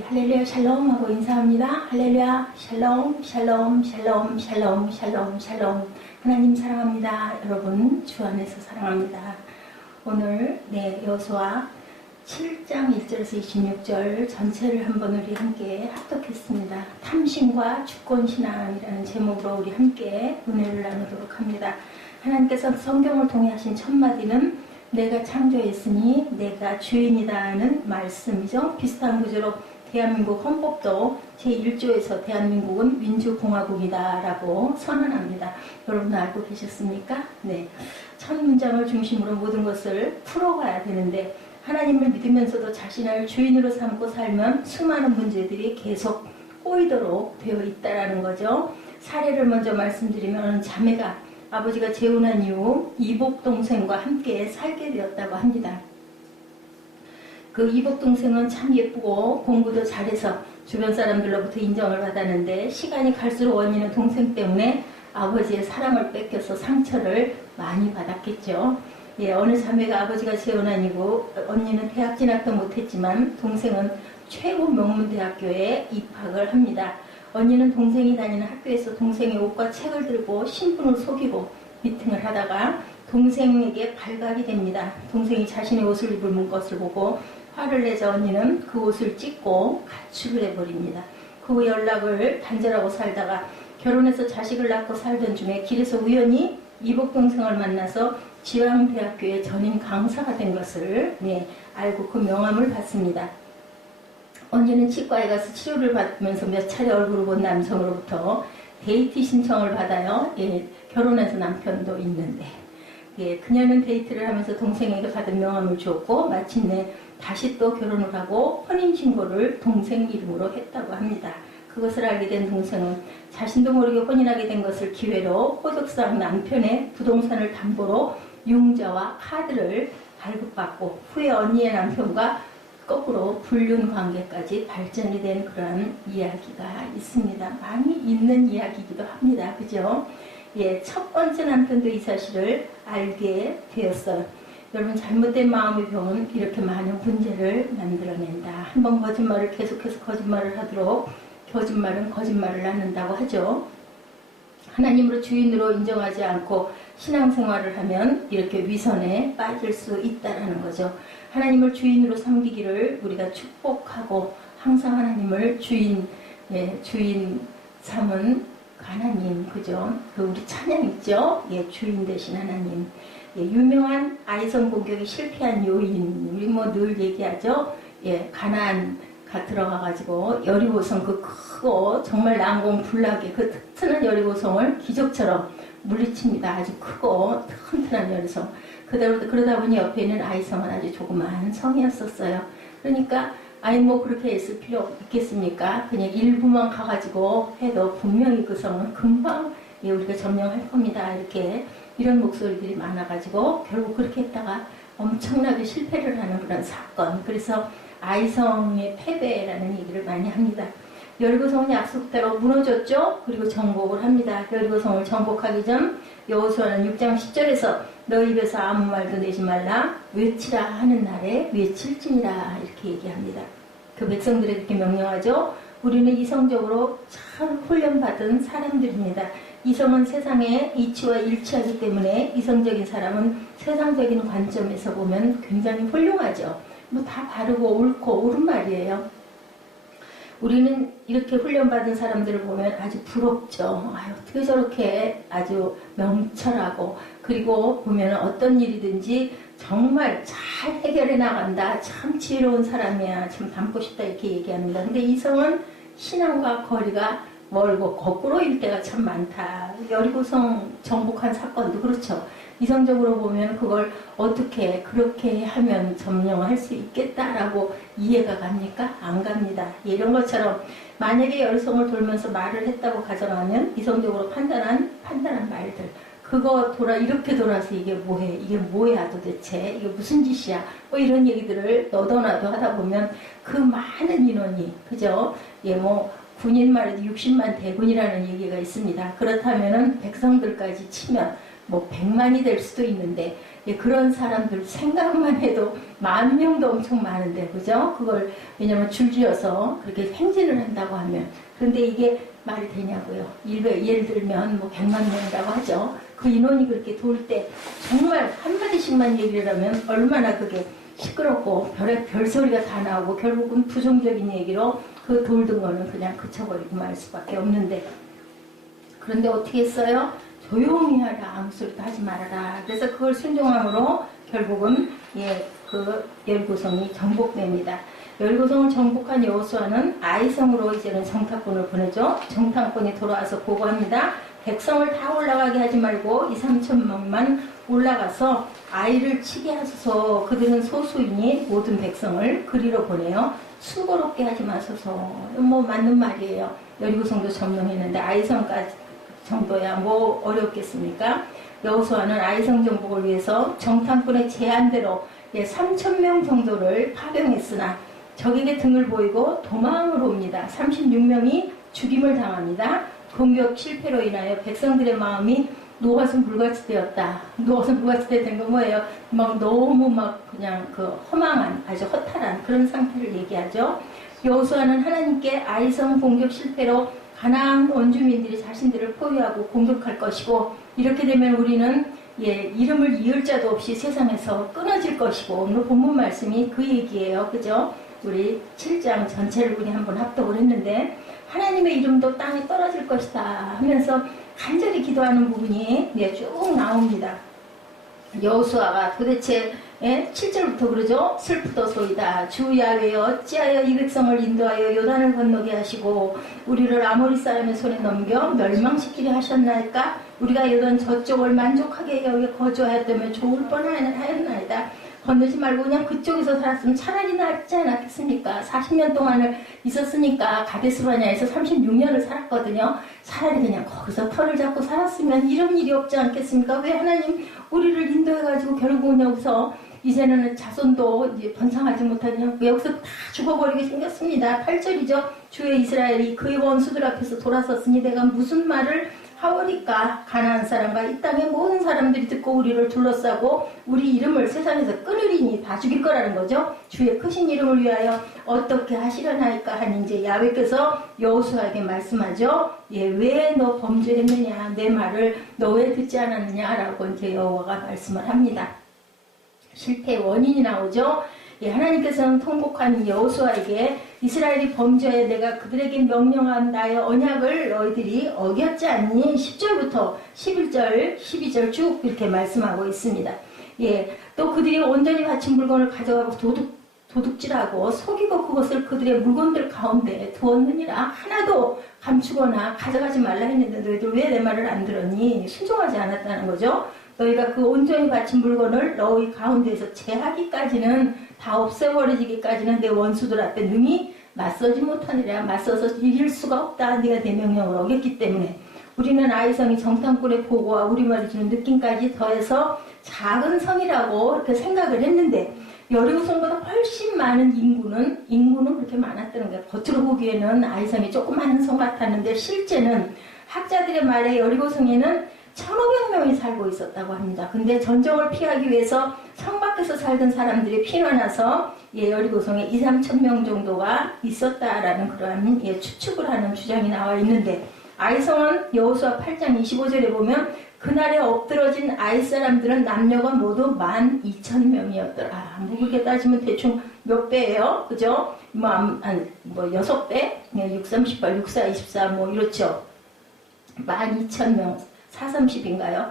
우리 할렐루야 샬롬 하고 인사합니다. 할렐루야 샬롬 샬롬 샬롬 샬롬 샬롬 샬롬. 하나님 사랑합니다. 여러분 주 안에서 사랑합니다. 오늘 여호수아 7장 1절에서 26절 전체를 한번 우리 함께 합독했습니다. 탐심과 주권신앙이라는 제목으로 우리 함께 은혜를 나누도록 합니다. 하나님께서 성경을 통해 하신 첫 마디는 내가 창조했으니 내가 주인이다는 말씀이죠. 비슷한 구조로 대한민국 헌법도 제1조에서 대한민국은 민주공화국이다 라고 선언합니다. 여러분 알고 계셨습니까? 네. 첫 문장을 중심으로 모든 것을 풀어가야 되는데 하나님을 믿으면서도 자신을 주인으로 삼고 살면 수많은 문제들이 계속 꼬이도록 되어 있다는 거죠. 사례를 먼저 말씀드리면 자매가 아버지가 재혼한 이후 이복 동생과 함께 살게 되었다고 합니다. 그 이복 동생은 참 예쁘고 공부도 잘해서 주변 사람들로부터 인정을 받았는데 시간이 갈수록 언니는 동생 때문에 아버지의 사랑을 뺏겨서 상처를 많이 받았겠죠. 어느 자매가 아버지가 재혼한 이후 언니는 대학 진학도 못했지만 동생은 최고 명문대학교에 입학을 합니다. 언니는 동생이 다니는 학교에서 동생의 옷과 책을 들고 신분을 속이고 미팅을 하다가 동생에게 발각이 됩니다. 동생이 자신의 옷을 입은 것을 보고 화를 내자 언니는 그 옷을 찢고 가출을 해버립니다. 그 후 연락을 단절하고 살다가 결혼해서 자식을 낳고 살던 중에 길에서 우연히 이복 동생을 만나서 지방대학교의 전임 강사가 된 것을 알고 그 명함을 받습니다. 언니는 치과에 가서 치료를 받으면서 몇 차례 얼굴을 본 남성으로부터 데이트 신청을 받아요. 결혼해서 남편도 있는데 그녀는 데이트를 하면서 동생에게 받은 명함을 주었고 마침내 다시 또 결혼을 하고 혼인신고를 동생 이름으로 했다고 합니다. 그것을 알게 된 동생은 자신도 모르게 혼인하게 된 것을 기회로 호적상 남편의 부동산을 담보로 융자와 카드를 발급받고 후에 언니의 남편과 거꾸로 불륜 관계까지 발전이 된 그러한 이야기가 있습니다. 많이 있는 이야기이기도 합니다. 그죠? 첫 번째 남편도 이 사실을 알게 되었어요. 여러분 잘못된 마음의 병은 이렇게 많은 문제를 만들어낸다. 한번 거짓말을 계속해서 거짓말을 하도록 거짓말은 거짓말을 낳는다고 하죠. 하나님으로 주인으로 인정하지 않고 신앙생활을 하면 이렇게 위선에 빠질 수 있다는 거죠. 하나님을 주인으로 섬기기를 우리가 축복하고 항상 하나님을 주인 삼은 하나님, 그죠? 우리 찬양 있죠? 주인 되신 하나님. 유명한 아이성 공격이 실패한 요인, 우리 늘 얘기하죠? 가나안가 들어가가지고 여리고성 그 크고 정말 난공불락의 그 튼튼한 여리고성을 기적처럼 물리칩니다. 아주 크고 튼튼한 여리고성. 그러다 보니 옆에 있는 아이성은 아주 조그마한 성이었었어요. 그러니까 그렇게 애쓸 필요 있겠습니까? 그냥 일부만 가가지고 해도 분명히 그 성은 금방 우리가 점령할 겁니다. 이런 목소리들이 많아가지고 결국 그렇게 했다가 엄청나게 실패를 하는 그런 사건. 그래서 아이성의 패배라는 얘기를 많이 합니다. 여리고성은 약속대로 무너졌죠? 그리고 정복을 합니다. 여리고성을 정복하기 전 여호수아는 6장 10절에서 너 입에서 아무 말도 내지 말라 외치라 하는 날에 외칠지니라 이렇게 얘기합니다. 그 백성들에게 이렇게 명령하죠. 우리는 이성적으로 참 훈련받은 사람들입니다. 이성은 세상의 이치와 일치하기 때문에 이성적인 사람은 세상적인 관점에서 보면 굉장히 훌륭하죠. 다 바르고 옳고 옳은 말이에요. 우리는 이렇게 훈련받은 사람들을 보면 아주 부럽죠. 어떻게 저렇게 아주 명철하고 그리고 보면 어떤 일이든지 정말 잘 해결해 나간다. 참 지혜로운 사람이야. 참 닮고 싶다 이렇게 얘기합니다. 근데 이성은 신앙과 거리가 멀고 거꾸로일 때가 참 많다. 여리고성 정복한 사건도 그렇죠. 이성적으로 보면 그걸 어떻게 그렇게 하면 점령할 수 있겠다라고 이해가 갑니까? 안 갑니다. 이런 것처럼 만약에 여리고성을 돌면서 말을 했다고 가정하면 이성적으로 판단한 말들 그거 이렇게 돌아서 이게 뭐해? 이게 뭐야 도대체? 이게 무슨 짓이야? 이런 얘기들을 너도나도 하다 보면 그 많은 인원이 그죠? 군인 말에도 60만 대군이라는 얘기가 있습니다. 그렇다면은 백성들까지 치면 100만이 될 수도 있는데 예, 그런 사람들 생각만 해도 10,000명도 엄청 많은데, 그죠? 그걸, 왜냐면 줄지어서 그렇게 행진을 한다고 하면. 그런데 이게 말이 되냐고요. 예를 들면 뭐 100만 명이라고 하죠. 그 인원이 그렇게 돌 때 정말 한마디씩만 얘기를 하면 얼마나 그게 시끄럽고 별소리가 다 나오고 결국은 부정적인 얘기로 그 돌던 거는 그냥 그쳐버리고 말 수밖에 없는데, 그런데 어떻게 했어요? 조용히 하라, 아무 소리도 하지 말아라. 그래서 그걸 순종함으로 결국은 그 여리고성이 정복됩니다. 여리고성을 정복한 여호수아는 아이성으로 이제는 정탐꾼을 보내죠. 정탐꾼이 돌아와서 보고합니다. 백성을 다 올라가게 하지 말고 2,3,000명만 올라가서 아이를 치게 하소서. 그들은 소수이니 모든 백성을 그리로 보내요. 수고롭게 하지 마소서. 뭐 맞는 말이에요. 여리고성도 점령했는데 아이성까지 정도야 뭐 어렵겠습니까? 여호수아는 아이성 정복을 위해서 정탐꾼의 제안대로 3,000명 정도를 파병했으나 적에게 등을 보이고 도망을 옵니다. 36명이 죽임을 당합니다. 공격 실패로 인하여 백성들의 마음이 녹아서 불같이 되었다. 녹아서 불같이 된 건 뭐예요? 막 너무 그냥 그 허망한, 아주 허탈한 그런 상태를 얘기하죠. 여호수아는 하나님께 아이성 공격 실패로 가나안 원주민들이 자신들을 포위하고 공격할 것이고, 이렇게 되면 우리는 이름을 이을 자도 없이 세상에서 끊어질 것이고, 오늘 본문 말씀이 그 얘기예요. 그죠? 우리 7장 전체를 우리 한번 합독을 했는데, 하나님의 이름도 땅에 떨어질 것이다 하면서 간절히 기도하는 부분이 쭉 나옵니다. 여호수아가 도대체 7절부터 그러죠. 슬프도소이다. 주 야훼여 어찌하여 이 백성을 인도하여 요단을 건너게 하시고 우리를 아모리 사람의 손에 넘겨 멸망시키려 하셨나이까? 우리가 요단 저쪽을 만족하게 여기 거주하였다면 좋을 뻔하였나이다. 건너지 말고 그냥 그쪽에서 살았으면 차라리 낫지 않았겠습니까? 40년 동안을 있었으니까 가데스바냐에서 36년을 살았거든요. 차라리 그냥 거기서 털을 잡고 살았으면 이런 일이 없지 않겠습니까? 왜 하나님 우리를 인도해가지고 결국은 여기서 이제는 자손도 이제 번성하지 못하냐? 여기서 다 죽어버리게 생겼습니다. 8절이죠. 주의 이스라엘이 그의 원수들 앞에서 돌아섰으니 내가 무슨 말을 하오리까? 가나안 사람과 이 땅의 모든 사람들이 듣고 우리를 둘러싸고 우리 이름을 세상에서 끊으리니 다 죽일 거라는 거죠. 주의 크신 이름을 위하여 어떻게 하시려나이까 하니 이제 야훼께서 여호수아에게 말씀하죠. 왜 너 범죄했느냐? 내 말을 너 왜 듣지 않았느냐라고 이제 여호와가 말씀을 합니다. 실패의 원인이 나오죠. 하나님께서는 통곡한 여호수아에게 이스라엘이 범죄해 내가 그들에게 명령한 나의 언약을 너희들이 어겼지 않니? 10절부터 11절, 12절 쭉 이렇게 말씀하고 있습니다. 또 그들이 온전히 바친 물건을 가져가고 도둑질하고 속이고 그것을 그들의 물건들 가운데 두었느니라. 하나도 감추거나 가져가지 말라 했는데 너희들 왜 내 말을 안 들었니? 순종하지 않았다는 거죠. 너희가 그 온전히 바친 물건을 너희 가운데에서 제하기까지는, 다 없애버리기까지는 내 원수들 앞에 능히 맞서지 못하니라. 맞서서 이길 수가 없다. 네가 내 명령을 어겼기 때문에. 우리는 아이성이 정탐꾼의 보고와 우리말이 주는 느낌까지 더해서 작은 성이라고 이렇게 생각을 했는데, 여리고성보다 훨씬 많은 인구는 그렇게 많았다는 거예요. 겉으로 보기에는 아이성이 조그마한 성 같았는데 실제는 학자들의 말에 여리고성에는 1,500명이 살고 있었다고 합니다. 근데 전쟁을 피하기 위해서 성 밖에서 살던 사람들이 피난와서 여리고성에 2,000~3,000명 정도가 있었다라는 그러한 추측을 하는 주장이 나와 있는데, 아이성은 여호수아 8장 25절에 보면 그날에 엎드러진 아이 사람들은 남녀가 모두 12,000명이었더라. 뭐 그렇게 따지면 대충 몇 배예요? 그죠? 한 6배? 6, 38, 6, 4, 24 뭐 이렇죠. 12,000명. 430인가요?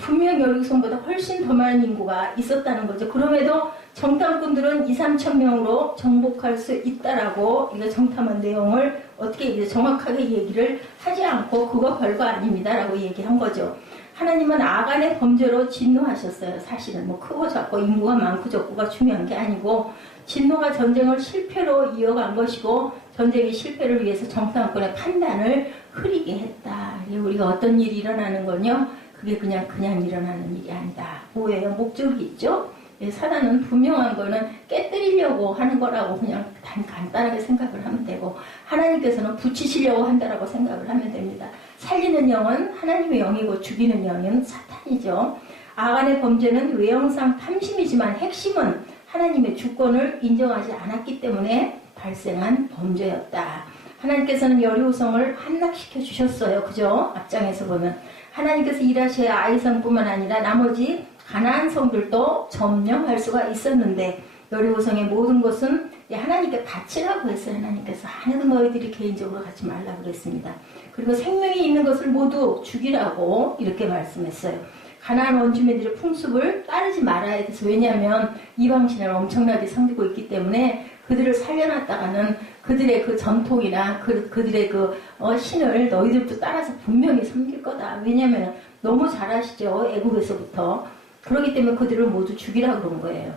분명 여리고성보다 훨씬 더 많은 인구가 있었다는 거죠. 그럼에도 정탐꾼들은 2,000~3,000명으로 정복할 수 있다라고 이거 정탐한 내용을 어떻게 이제 정확하게 얘기를 하지 않고 그거 별거 아닙니다라고 얘기한 거죠. 하나님은 아간의 범죄로 진노하셨어요. 사실은 뭐 크고 작고 인구가 많고 적고가 중요한 게 아니고, 진노가 전쟁을 실패로 이어간 것이고 전쟁의 실패를 위해서 정탐꾼의 판단을 흐리게 했다. 우리가 어떤 일이 일어나는 건요, 그게 그냥 일어나는 일이 아니다. 뭐예요? 목적이 있죠. 사단은 분명한 거는 깨뜨리려고 하는 거라고 그냥 간단하게 생각을 하면 되고, 하나님께서는 붙이시려고 한다라고 생각을 하면 됩니다. 살리는 영은 하나님의 영이고 죽이는 영은 사탄이죠. 아간의 범죄는 외형상 탐심이지만 핵심은 하나님의 주권을 인정하지 않았기 때문에 발생한 범죄였다. 하나님께서는 여리고성을 함락시켜 주셨어요. 그죠? 앞장에서 보면 하나님께서 일하셔야 아이성뿐만 아니라 나머지 가나안 성들도 점령할 수가 있었는데 여리고성의 모든 것은 하나님께 바치라고 했어요. 하나님께서 하나도 너희들이 개인적으로 갖지 말라고 그랬습니다. 그리고 생명이 있는 것을 모두 죽이라고 이렇게 말씀했어요. 가나안 원주민들의 풍습을 따르지 말아야 돼서 왜냐하면 이방신을 엄청나게 섬기고 있기 때문에 그들을 살려놨다가는 그들의 그 전통이나 그들의 그 신을 너희들도 따라서 분명히 섬길 거다. 왜냐하면 너무 잘 아시죠. 애국에서부터. 그렇기 때문에 그들을 모두 죽이라 그런 거예요.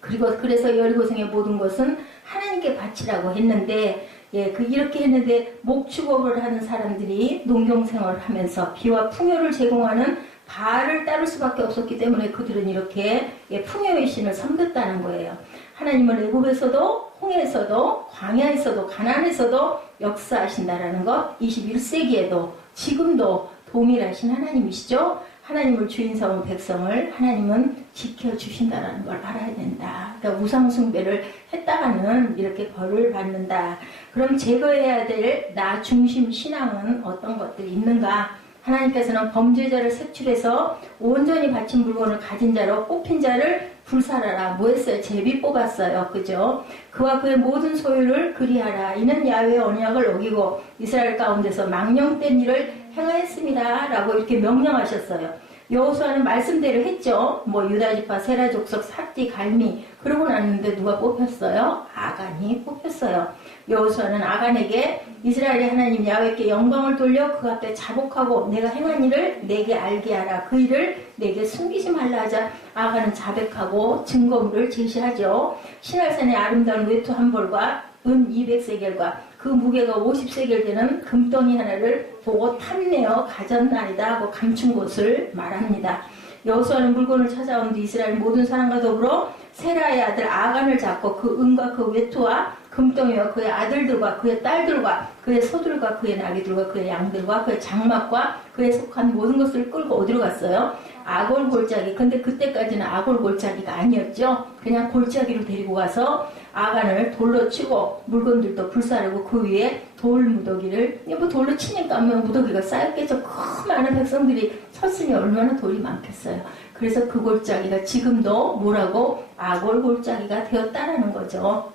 그리고 그래서 여리고성의 모든 것은 하나님께 바치라고 했는데 이렇게 했는데 목축업을 하는 사람들이 농경생활을 하면서 비와 풍요를 제공하는 바알을 따를 수밖에 없었기 때문에 그들은 이렇게 풍요의 신을 섬겼다는 거예요. 하나님은 애굽에서도 홍해에서도 광야에서도 가나안에서도 역사하신다라는 것 21세기에도 지금도 동일하신 하나님이시죠. 하나님을 주인 삼은 백성을 하나님은 지켜주신다라는 걸 알아야 된다. 그러니까 우상숭배를 했다가는 이렇게 벌을 받는다. 그럼 제거해야 될 나 중심 신앙은 어떤 것들이 있는가? 하나님께서는 범죄자를 색출해서 온전히 바친 물건을 가진 자로 뽑힌 자를 불살하라. 뭐 했어요? 제비 뽑았어요. 그죠? 그와 그의 모든 소유를 그리하라. 이는 야훼의 언약을 어기고 이스라엘 가운데서 망령된 일을 행하였습니다. 라고 이렇게 명령하셨어요. 여호수아는 말씀대로 했죠. 뭐 유다지파, 세라 족속, 삭디, 갈미 그러고 났는데 누가 뽑혔어요? 아간이 뽑혔어요. 여호수아는 아간에게 이스라엘의 하나님 야훼께 영광을 돌려 그 앞에 자복하고 내가 행한 일을 내게 알게 하라. 그 일을 내게 숨기지 말라 하자 아간은 자백하고 증거물을 제시하죠. 시날산의 아름다운 외투 한 벌과 은 200세겔과 그 무게가 50세겔 되는 금덩이 하나를 보고 탐내어 가졌나이다 하고 감춘 것을 말합니다. 여호수아는 물건을 찾아온 뒤 이스라엘 모든 사람과 더불어 세라의 아들 아간을 잡고 그 은과 그 외투와 금덩이와 그의 아들들과 그의 딸들과 그의 소들과 그의 나귀들과 그의 양들과 그의 장막과 그에 속한 모든 것을 끌고 어디로 갔어요? 아골 골짜기. 근데 그때까지는 아골 골짜기가 아니었죠. 그냥 골짜기로 데리고 가서 아간을 돌로 치고 물건들도 불사르고 그 위에 돌 무더기를 뭐 돌로 치니까 무더기가 쌓였겠죠. 그 많은 백성들이 쳤으니 얼마나 돌이 많겠어요. 그래서 그 골짜기가 지금도 뭐라고 아골 골짜기가 되었다라는 거죠.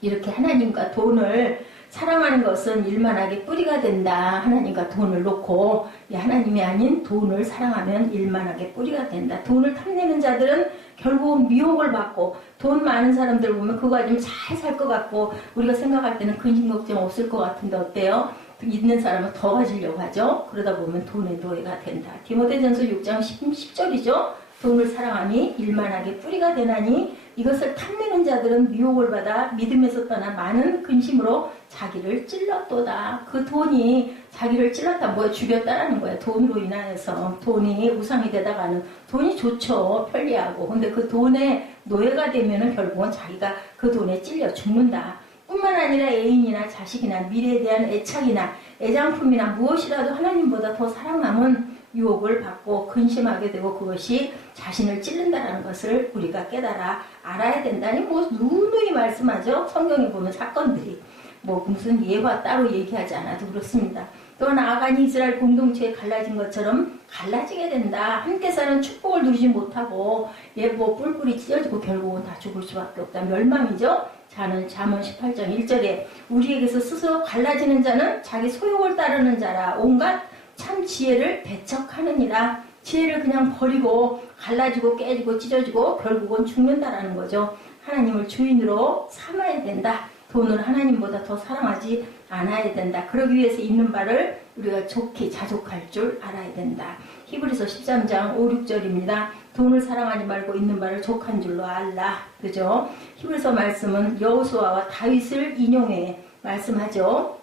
이렇게 하나님과 돈을 사랑하는 것은 일만하게 뿌리가 된다. 하나님과 돈을 놓고 하나님이 아닌 돈을 사랑하면 일만하게 뿌리가 된다. 돈을 탐내는 자들은 결국 미혹을 받고 돈 많은 사람들 보면 그거 가지고 잘 살 것 같고 우리가 생각할 때는 근심 걱정 없을 것 같은데 어때요? 있는 사람은 더 가지려고 하죠. 그러다 보면 돈의 노예가 된다. 디모데전서 6장 10절이죠. 돈을 사랑하니 일만하게 뿌리가 되나니 이것을 탐내는 자들은 미혹을 받아 믿음에서 떠나 많은 근심으로 자기를 찔렀도다. 그 돈이 자기를 찔렀다. 뭐야? 죽였다라는 거야. 돈으로 인하여서 돈이 우상이 되다가는 돈이 좋죠. 편리하고. 근데 그 돈의 노예가 되면은 결국은 자기가 그 돈에 찔려 죽는다. 뿐만 아니라 애인이나 자식이나 미래에 대한 애착이나 애장품이나 무엇이라도 하나님보다 더 사랑함은 유혹을 받고 근심하게 되고 그것이 자신을 찔른다는 것을 우리가 깨달아 알아야 된다니 뭐 누누이 말씀하죠. 성경에 보면 사건들이 뭐 무슨 예화 따로 얘기하지 않아도 그렇습니다. 또한 아간이 이스라엘 공동체에 갈라진 것처럼 갈라지게 된다. 함께 사는 축복을 누리지 못하고 뭐 뿔뿔이 찢어지고 결국은 다 죽을 수밖에 없다. 멸망이죠. 자는 잠언 18장 1절에 우리에게서 스스로 갈라지는 자는 자기 소욕을 따르는 자라 온갖 참 지혜를 배척하느니라. 지혜를 그냥 버리고 갈라지고 깨지고 찢어지고 결국은 죽는다라는 거죠. 하나님을 주인으로 삼아야 된다. 돈을 하나님보다 더 사랑하지 않아야 된다. 그러기 위해서 있는 바를 우리가 좋게 자족할 줄 알아야 된다. 히브리서 13장 5, 6절입니다. 돈을 사랑하지 말고 있는 바를 족한 줄로 알라. 그죠? 히브리서 말씀은 여호수아와 다윗을 인용해 말씀하죠.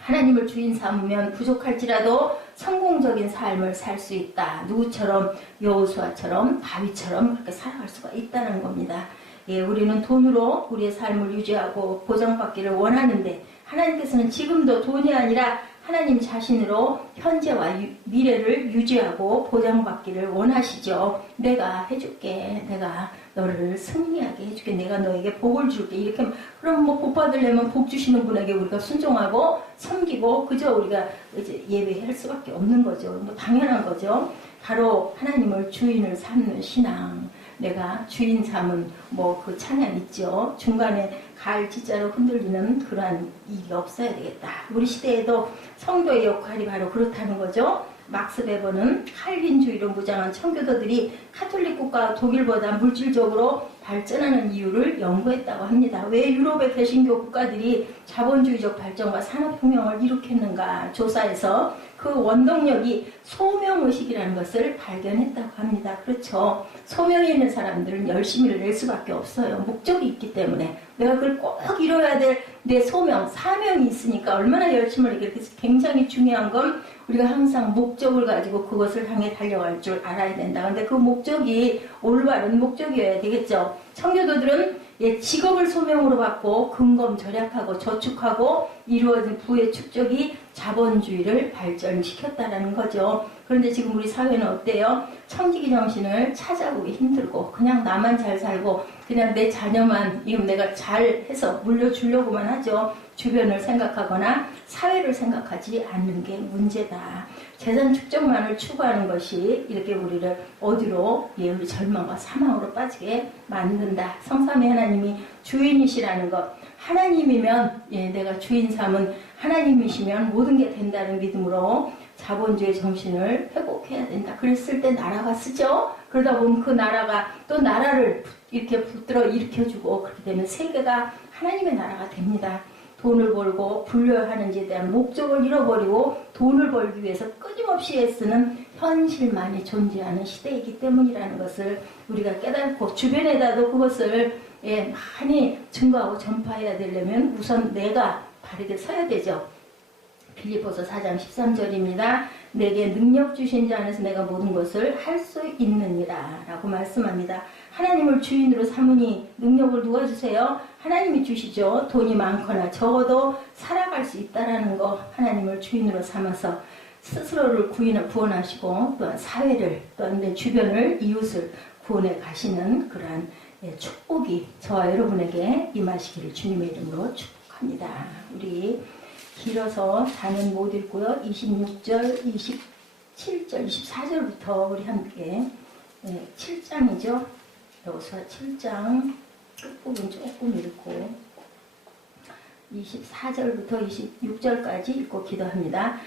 하나님을 주인 삼으면 부족할지라도 성공적인 삶을 살 수 있다. 누구처럼? 여호수아처럼 다윗처럼 그렇게 살아갈 수가 있다는 겁니다. 예, 우리는 돈으로 우리의 삶을 유지하고 보장받기를 원하는데 하나님께서는 지금도 돈이 아니라 하나님 자신으로 현재와 미래를 유지하고 보장받기를 원하시죠. 내가 해줄게. 내가 너를 승리하게 해줄게. 내가 너에게 복을 줄게. 이렇게 그럼 뭐 복 받으려면 복 주시는 분에게 우리가 순종하고 섬기고 그저 우리가 이제 예배할 수밖에 없는 거죠. 뭐 당연한 거죠. 바로 하나님을 주인을 삼는 신앙. 내가 주인 삼은 뭐 그 찬양 있죠. 중간에 가을지자로 흔들리는 그러한 일이 없어야 되겠다. 우리 시대에도 성도의 역할이 바로 그렇다는 거죠. 막스 베버는 칼빈주의로 무장한 청교도들이 카톨릭 국가 독일보다 물질적으로 발전하는 이유를 연구했다고 합니다. 왜 유럽의 개신교 국가들이 자본주의적 발전과 산업혁명을 일으켰는가 조사해서 그 원동력이 소명의식이라는 것을 발견했다고 합니다. 그렇죠. 소명이 있는 사람들은 열심히를 낼 수밖에 없어요. 목적이 있기 때문에. 내가 그걸 꼭 이뤄야 될 내 소명, 사명이 있으니까 얼마나 열심을 하겠게 굉장히 중요한 건 우리가 항상 목적을 가지고 그것을 향해 달려갈 줄 알아야 된다. 근데 그 목적이 올바른 목적이어야 되겠죠. 청교도들은 직업을 소명으로 받고 근검 절약하고 저축하고 이루어진 부의 축적이 자본주의를 발전시켰다라는 거죠. 그런데 지금 우리 사회는 어때요? 청지기 정신을 찾아보기 힘들고 그냥 나만 잘 살고 그냥 내 자녀만 이건 내가 잘해서 물려주려고만 하죠. 주변을 생각하거나 사회를 생각하지 않는 게 문제다. 재산 축적만을 추구하는 것이 이렇게 우리를 어디로 우리 절망과 사망으로 빠지게 만든다. 성삼위 하나님이 주인이시라는 것. 하나님이면 내가 주인 삼은 하나님이시면 모든 게 된다는 믿음으로 자본주의 정신을 회복해야 된다. 그랬을 때 나라가 쓰죠. 그러다 보면 그 나라가 또 나라를 이렇게 붙들어 일으켜주고 그렇게 되면 세계가 하나님의 나라가 됩니다. 돈을 벌고 불려하는지에 대한 목적을 잃어버리고 돈을 벌기 위해서 끊임없이 애쓰는 현실만이 존재하는 시대이기 때문이라는 것을 우리가 깨닫고 주변에다도 그것을 많이 증거하고 전파해야 되려면 우선 내가 바르게 서야 되죠. 빌립보서 4장 13절입니다. 내게 능력 주신 자 안에서 내가 모든 것을 할 수 있느니라 라고 말씀합니다. 하나님을 주인으로 삼으니 능력을 누가 주세요? 하나님이 주시죠. 돈이 많거나 적어도 살아갈 수 있다라는 거 하나님을 주인으로 삼아서 스스로를 구원하시고 또한 사회를 또한 내 주변을 이웃을 구원해 가시는 그러한 축복이 저와 여러분에게 임하시기를 주님의 이름으로 축복합니다. 우리 길어서 다는 못 읽고요. 26절, 27절, 24절부터 우리 함께 7장이죠. 여기서 7장 끝부분 조금 읽고 24절부터 26절까지 읽고 기도합니다.